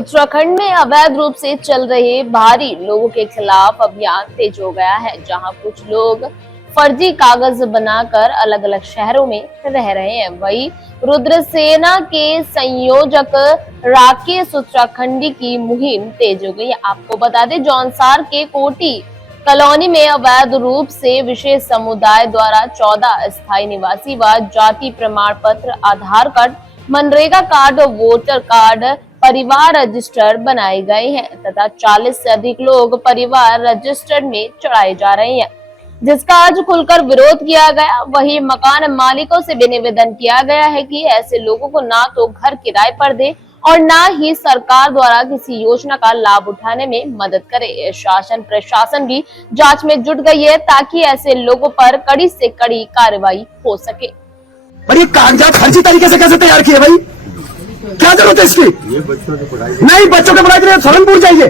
उत्तराखंड में अवैध रूप से चल रहे भारी लोगों के खिलाफ अभियान तेज हो गया है, जहां कुछ लोग फर्जी कागज बनाकर अलग अलग शहरों में रह रहे हैं। वहीं रुद्रसेना के संयोजक राकेश उत्तराखंडी की मुहिम तेज हो गई है। आपको बता दें, जौनसार के कोटी कॉलोनी में अवैध रूप से विशेष समुदाय द्वारा 14 स्थायी निवासी व जाति प्रमाण पत्र, Aadhaar card, MNREGA card, voter card, परिवार रजिस्टर बनाए गए हैं तथा 40 से अधिक लोग परिवार रजिस्टर में चढ़ाए जा रहे हैं, जिसका आज खुलकर विरोध किया गया। वही मकान मालिकों से भी निवेदन किया गया है कि ऐसे लोगों को ना तो घर किराए पर दे और ना ही सरकार द्वारा किसी योजना का लाभ उठाने में मदद करे। शासन प्रशासन भी जांच में जुट गई है ताकि ऐसे लोगों पर कड़ी से कड़ी कार्रवाई हो सके। पर ये कागजात फर्जी तरीके से कैसे तैयार किए भाई? क्या जरूरत है इसकी? नहीं, बच्चों के पढ़ाई के लिए सहारनपुर जाइए।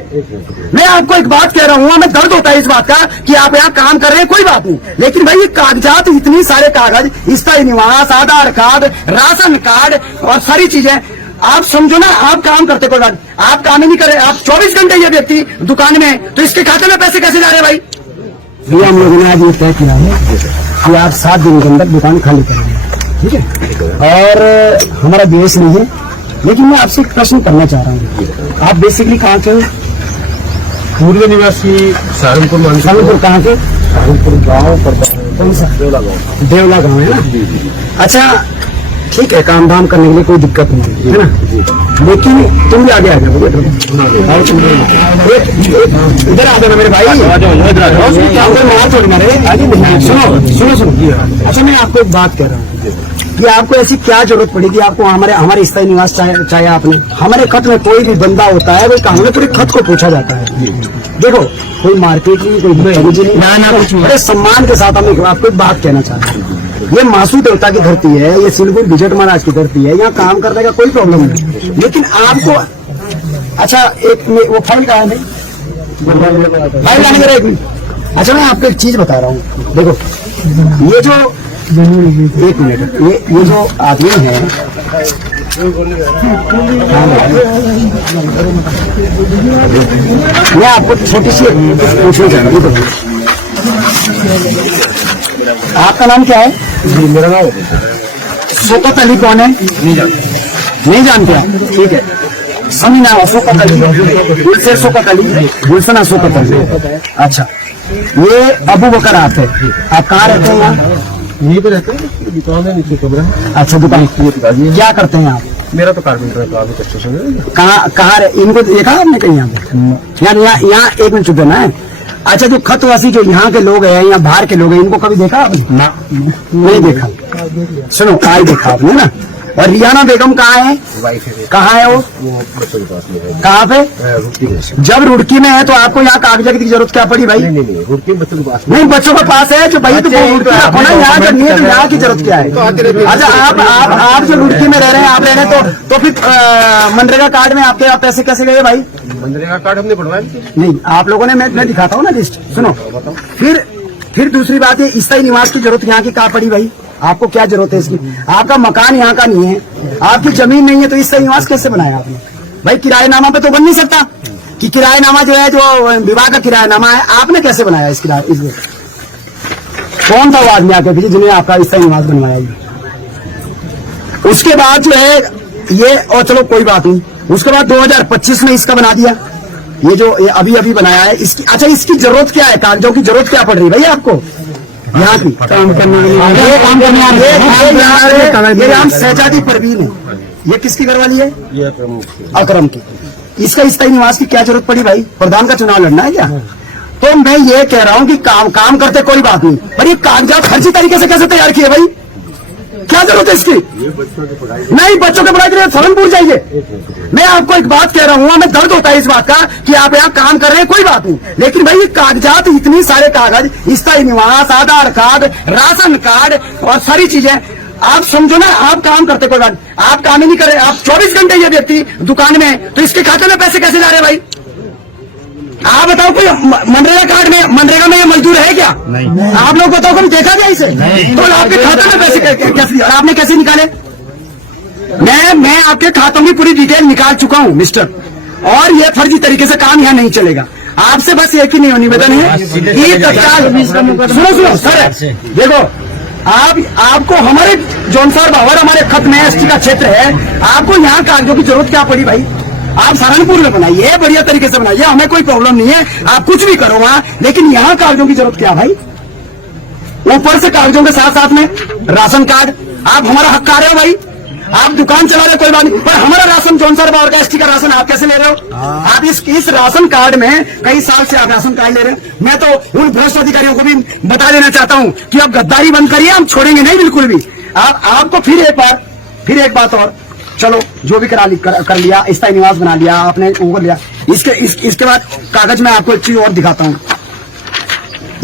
मैं आपको एक बात कह रहा हूँ, हमें दर्द होता है इस बात का कि आप यहाँ काम कर रहे हैं, कोई बात नहीं, लेकिन भाई ये कागजात, इतनी सारे कागज, स्थायी निवास, आधार कार्ड, राशन कार्ड और सारी चीजें, आप समझो ना, आप काम करते कोई बात, आप काम ही नहीं कर रहे, आप 24 घंटे ये व्यक्ति दुकान में, तो इसके खाते में पैसे कैसे जा रहे हैं भाई? भैया हम लोगों ने आज ये तय किया है कि आप 7 दिन के अंदर दुकान खाली करेंगे, ठीक है? और हमारा देश नहीं है, लेकिन मैं आपसे एक प्रश्न करना चाह रहा हूँ, आप बेसिकली कहाँ के हो? पूर्व निवासी सहारनपुर। सहारनपुर कहाँ के? सहारनपुर गाँव कौन सा? देवला गाँव। देवला गाँव है ना? अच्छा, ठीक है, काम धाम करने के लिए कोई दिक्कत नहीं है ना, लेकिन तुम भी आगे आ जाओ, इधर आ जाना मेरे भाई, मार छोड़ना रे। सुनो, अच्छा मैं आपको एक बात कह रहा हूँ कि आपको ऐसी क्या जरूरत पड़ी कि आपको हमारे स्थायी निवास चाहे आपने, हमारे खत में कोई भी बंदा होता है, वो कानून पूरे खत को पूछा जाता है। देखो, कोई मारपीट नहीं, कोई ना, बड़े सम्मान के साथ हम आपको एक बात कहना चाहते हैं। ये मासू देवता की धरती है, ये सिलगुर विजय महाराज की धरती है, यहाँ काम करने का कोई प्रॉब्लम नहीं, लेकिन आपको, अच्छा एक वो फाइल कहाँ है? फाइल लाने का एक मिनट। अच्छा मैं आपको एक चीज बता रहा हूँ, देखो ये जो, एक मिनट, ये जो आदमी है, मैं आपको छोटी सी पूछना चाहूँगा, आपका नाम क्या है? मेरा नाम शौकत अली कौन है? नहीं जानते आप? ठीक है, समी नाम शौकत अली, गुलशेर शौकत अली, गुलशना शौकत अली। अच्छा, ये अबू बकर आप है, आप कहाँ रहते हैं? यहाँ यहीं पे रहते हैं, दुकान है नीचे कमरा। अच्छा, दुकान क्या करते हैं आप? मेरा तो कारपेंटर का स्टेशन है। कहाँ इनको देखा आपने कहीं? यहाँ एक मिनट चुप देना है। अच्छा, जो खतवासी जो यहाँ के लोग हैं या बाहर के लोग हैं, इनको कभी देखा आपने? ना, नहीं देखा। सुनो, आज देखा आपने ना। और रियाना बेगम कहाँ है? कहाँ है वो बच्चों के पास में है। कहाँ पे? रुड़की में। जब रुड़की में है तो आपको यहाँ कागजात की जरूरत क्या पड़ी भाई? नहीं, रुड़की बच्चों के पास नहीं, बच्चों के पास है, जो भाई तो यहाँ करनी है, तो यहाँ की जरूरत क्या है? अच्छा, आप जो रुड़की में रह रहे हैं, आप रह रहे हैं, तो फिर मनरेगा कार्ड में आपके पैसे कैसे गए भाई? मनरेगा कार्ड हमने बनवाया नहीं, आप लोगों ने, मैं दिखाता हूँ ना लिस्ट। सुनो, फिर दूसरी बात है, स्थायी निवास की जरूरत यहाँ की कहाँ पड़ी भाई? आपको क्या जरूरत है इसकी? आपका मकान यहाँ का नहीं है, आपकी जमीन नहीं है, तो स्थायी निवास कैसे बनाया आपने भाई? किराएनामा पे तो बन नहीं सकता कि किराएनामा जो है, जो विवाह का किराएनामा है, आपने कैसे बनाया इस कौन था वो आदमी आपके पीछे जिन्हें आपका स्थायी निवास बनवाया? उसके बाद जो है ये, और चलो कोई बात नहीं, उसके बाद 2025 में इसका बना दिया, ये जो ये अभी बनाया है इसकी। अच्छा, इसकी जरूरत क्या है? कागजों की जरूरत क्या पड़ रही है भाई आपको यहाँ की? काम करने ये नाम शहजादी परवीन है, ये किसकी घरवाली है? ये अकरम की। इसका स्थायी निवास की क्या जरूरत पड़ी भाई? प्रधान का चुनाव लड़ना है क्या? तो मैं ये कह रहा हूँ कि काम करते कोई बात नहीं, पर ये कागजात फर्जी तरीके से कैसे तैयार किए भाई? क्या जरूरत है इसकी? नहीं, बच्चों के पढ़ाई के लिए सहारनपुर जाइए। मैं आपको एक बात कह रहा हूँ, हमें दर्द होता है इस बात का कि आप यहाँ काम कर रहे हैं, कोई बात नहीं, लेकिन भाई ये कागजात, इतनी सारे कागज, स्थायी निवास, आधार कार्ड, राशन कार्ड और सारी चीजें, आप समझो ना, आप काम करते कोई बात, आप काम ही नहीं कर रहे, आप 24 घंटे ये व्यक्ति दुकान में, तो इसके खाते में पैसे कैसे जा रहे हैं भाई? आप बताओ, कोई मनरेगा कार्ड में, मनरेगा में ये मजदूर है क्या? नहीं। आप लोग बताओ, कभी देखा जाए इसे? तो आपके खाते में पैसे कैसे, आपने कैसे निकाले? मैं आपके खातों की पूरी डिटेल निकाल चुका हूं मिस्टर, और ये फर्जी तरीके से काम यहाँ नहीं चलेगा। आपसे बस एक ही निवेदन है कि तत्काल सुनो सर, देखो आपको हमारे जौनसार बावर हमारे खत में एसटी का क्षेत्र है, आपको यहाँ कागजों की जरूरत क्या पड़ी भाई? आप सहारनपुर में बनाइए, बढ़िया तरीके से बनाइए, हमें कोई प्रॉब्लम नहीं है, आप कुछ भी करो वहां, लेकिन यहाँ कागजों की जरूरत क्या भाई? ऊपर से कागजों के साथ साथ में राशन कार्ड, आप हमारा हक खा रहे हो भाई। आप दुकान चला रहे हो कोई बात नहीं, पर हमारा राशन जौनसार बावर का एसटी का राशन आप कैसे ले रहे हो? आप इस राशन कार्ड में कई साल से आप राशन कार्ड ले रहे हैं। मैं तो उन भ्रष्ट अधिकारियों को भी बता देना चाहता हूं कि आप गद्दारी बंद करिए, हम छोड़ेंगे नहीं बिल्कुल भी। आपको फिर एक बात और, चलो जो भी कर लिया, स्थायी निवास बना लिया आपने, वो लिया, इसके बाद कागज में आपको एक चीज और दिखाता हूँ।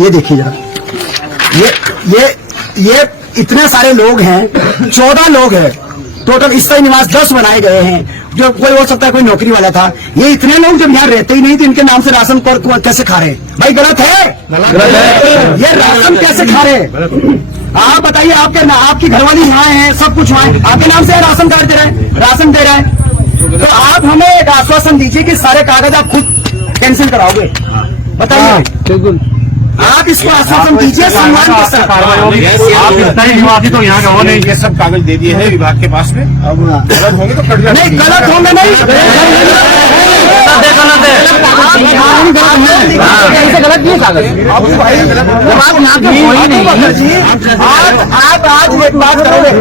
ये देखिए जरा, ये इतने सारे लोग हैं, 14 लोग हैं टोटल। स्थायी निवास 10 बनाए गए हैं, जो कोई हो सकता है कोई नौकरी वाला था। ये इतने लोग जब यहाँ रहते ही नहीं तो इनके नाम से राशन पर कैसे खा रहे हैं भाई? गलत है, ये राशन कैसे खा रहे हैं? आप बताइए, आपकी घरवाली यहाँ है, सब कुछ वहाँ है, आपके नाम से राशन कार्ड दे रहे हैं, राशन दे रहे हैं, तो आप हमें एक आश्वासन दीजिए कि सारे कागज आप खुद कैंसिल कराओगे? बताइए, बिल्कुल आप इसको आश्वासन दीजिए। सम्मान के साथ आप निवासी तो यहाँ का हो नहीं, ये सब कागज दे दिए हैं विभाग के पास में, अब गलत होंगे तो कट जाएंगे। नहीं, गलत होंगे नहीं, गलत नहीं कागज। आप आज एक बात करोगे,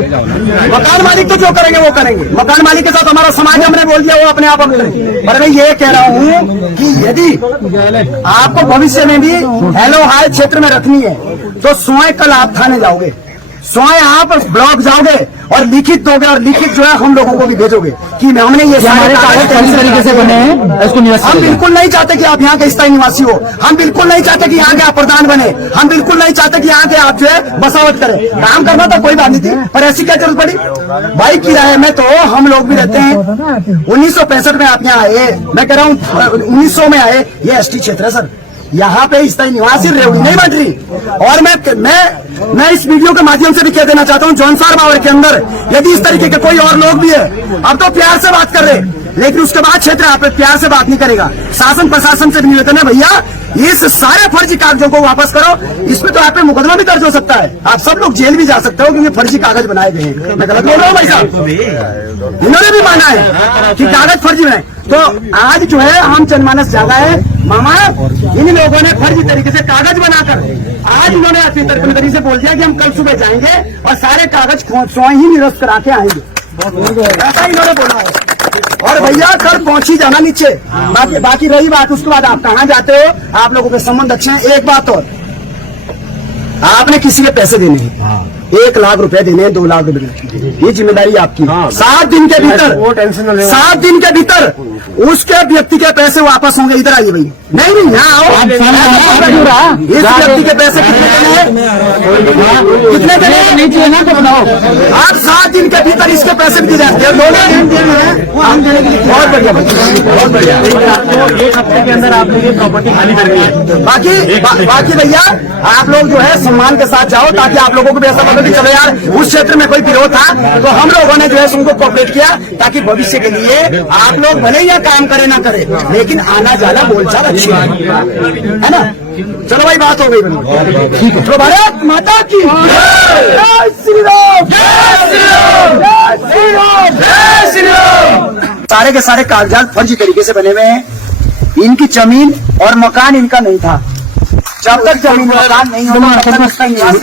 मकान मालिक तो जो करेंगे वो करेंगे, मकान मालिक के साथ हमारा समाज हमने बोल दिया वो अपने आप हम करेंगे। पर मैं ये कह रहा हूँ कि यदि आपको भविष्य में भी हेलो हाय क्षेत्र में रखनी है तो स्वयं कल आप थाने जाओगे, स्वयं आप ब्लॉक जाओगे और लिखित दोगे, और लिखित जो है हम लोगों को भी भेजोगे कि हमने ये सारे कागज किस तरीके से बने हैं। हम बिल्कुल नहीं चाहते कि आप यहाँ के स्थायी निवासी हो, हम बिल्कुल नहीं चाहते कि यहाँ के आप प्रधान बने, हम बिल्कुल नहीं चाहते कि यहाँ के आप जो है बसावट करें। काम करना तो कोई बात नहीं थी, पर ऐसी क्या जरूरत पड़ी भाई? किराए में तो हम लोग भी रहते हैं। 1965 में आप यहाँ आए, मैं कह रहा हूँ 1900 में आए, ये एसटी क्षेत्र है सर, यहाँ पे स्थायी निवासी रेवड़ी नहीं बन रही। और मैं इस वीडियो के माध्यम से भी कह देना चाहता हूँ, जौनसार बावर के अंदर यदि इस तरीके के कोई और लोग भी है, अब तो प्यार से बात कर रहे, लेकिन उसके बाद क्षेत्र आप प्यार से बात नहीं करेगा। शासन प्रशासन से निवेदन है, भैया इस सारे फर्जी कागजों को वापस करो। इसमें तो आप पे मुकदमा भी दर्ज हो सकता है, आप सब लोग जेल भी जा सकते हो क्योंकि फर्जी कागज बनाए गए हैं। मैं गलत बोल रहा हूँ भाई साहब? इन्होंने भी माना है कि कागज फर्जी बनाए। तो आज जो है हम जनमानस जागा है मामा, इन लोगों ने फर्जी तरीके से कागज बनाकर आज इन्होंने अपनी तरफदारी से बोल दिया कि हम कल सुबह जाएंगे और सारे कागज स्वयं ही निरस्त करा के आएंगे, ऐसा इन्होंने बोला है। और भैया कल पहुंची जाना नीचे। बाकी रही बात उसके बाद आप कहाँ जाते हो, आप लोगों के संबंध अच्छे हैं। एक बात और, आपने किसी के पैसे देने हैं, 1 लाख रुपए देने हैं, 2 लाख रुपए, ये जिम्मेदारी आपकी। 7 दिन के भीतर, 7 दिन के भीतर उसके व्यक्ति के पैसे वापस होंगे। इधर आइए भाई, नहीं यहाँ आओ। इस व्यक्ति के पैसे कितने देने हैं, कितने देने हैं नहीं चाहिए ना, तो बनाओ आप। 7 दिन के भीतर इसके पैसे भी दिए जाते हैं, 2 लाख देने हैं। बहुत बढ़िया, बहुत बढ़िया। 1 हफ्ते के अंदर आप लोग ये प्रॉपर्टी खाली करनी है। बाकी भैया आप लोग जो है सम्मान के साथ जाओ, ताकि आप लोगों को भी ऐसा लगे कि चलो यार उस क्षेत्र में कोई विरोध था तो हम लोगों ने जो है उनको कोऑपरेट किया, ताकि भविष्य के लिए आप लोग भले ही काम करे ना करे, लेकिन आना जाना बोलचाल अच्छी है ना। चलो भाई, बात हो गई ठीक है। तो भारत माता की जय श्री राम, जय श्री राम, जय श्री राम, जय श्री राम। सारे के सारे कागजात फर्जी तरीके से बने हुए हैं। इनकी जमीन और मकान इनका नहीं था। जब तक जमीन मकान नहीं होगा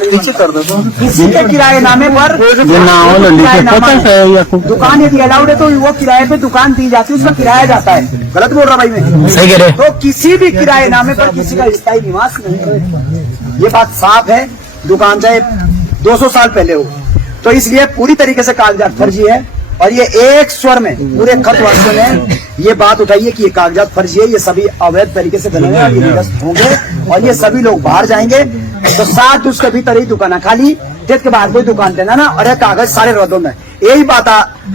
नीचे कर दो, किसी के किराएनामे पर दुकान यदि अलाउड है तो वो किराए पे दुकान दी जाती है, उसका किराया जाता है। गलत बोल रहा भाई मैं? सही कह रहे। तो किसी भी किराएनामे पर किसी का स्थायी निवास नहीं है, ये बात साफ है। दुकान चाहे 200 साल पहले हो, तो इसलिए पूरी तरीके से कागजात फर्जी है। और ये एक स्वर में पूरे खतवासियों ने ये बात उठाई है कि ये कागजात फर्जी है, ये सभी अवैध तरीके से बने हुए हैं, ये निरस्त होंगे और ये सभी लोग बाहर जाएंगे। तो 7 उसके भीतर ही दुकान खाली, डेट के बाद कोई दुकान देना ना, और कागज सारे रद्दों में। यही बात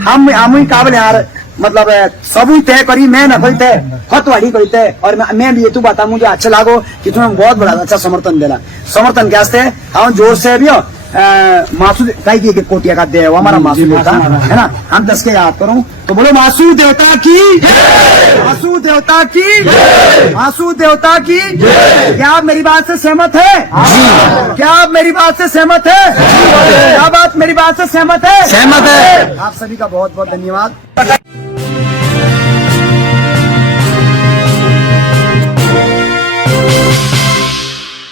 हम ही काबिल यार, मतलब सब तय करी, मैं न कोई तय खतवाड़ी कोई तय। और मैं भी ये तू बता, मुझे अच्छा लागो कि तुम्हें बहुत बड़ा अच्छा समर्थन देना। समर्थन क्या हम जोर से भी मासू कई की कोटिया का देव हमारा मासू देवता है ना, हम 10 के याद करूं तो बोलो मासू देवता की, मासू देवता की, मासू देवता की। क्या आप मेरी बात से सहमत है? क्या आप मेरी बात से सहमत है? क्या बात मेरी बात से सहमत है? सहमत है। आप सभी का बहुत बहुत धन्यवाद।